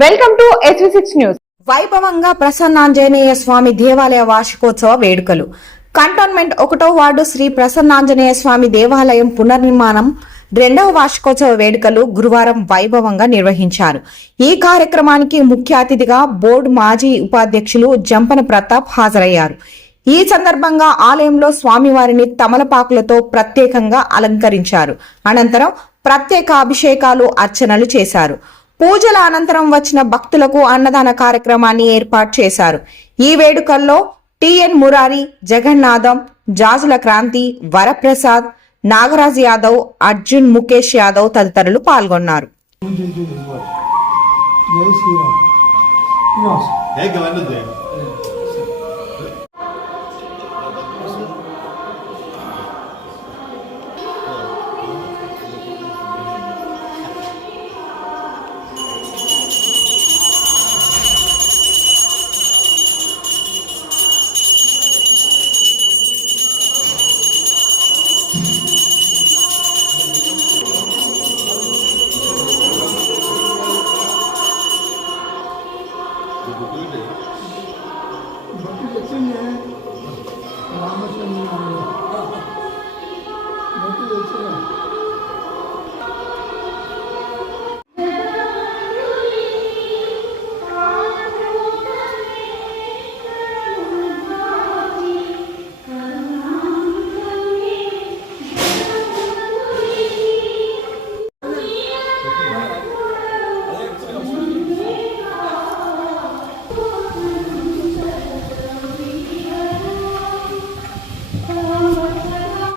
Welcome to SV6 news. వైభవంగా ప్రసన్నాంజనేయ స్వామి దేవాలయ వార్షికోత్సవ వేడుకలు. కంటోన్మెంట్ 1వ వార్డు శ్రీ ప్రసన్నాంజనేయ స్వామి దేవాలయం పునర్నిర్మాణం 2వ వార్షికోత్సవ వేడుకలు గురువారం వైభవంగా నిర్వహించారు. ఈ కార్యక్రమానికి ముఖ్య అతిథిగా బోర్డు మాజీ ఉపాధ్యక్షులు జంపన ప్రతాప్ హాజరయ్యారు. ఈ సందర్భంగా ఆలయంలో స్వామివారిని తమలపాకులతో ప్రత్యేకంగా అలంకరించారు. అనంతరం ప్రత్యేక అభిషేకాలు, అర్చనలు చేశారు. పూజల అనంతరం వచ్చిన భక్తులకు అన్నదాన కార్యక్రమాన్ని ఏర్పాటు చేశారు. ఈ వేడుకల్లో టిఎన్ మురారి, జగన్నాథం, జాజుల క్రాంతి, వరప్రసాద్, నాగరాజ్ యాదవ్, అర్జున్, ముఖేష్ యాదవ్ తదితరులు పాల్గొన్నారు. Batu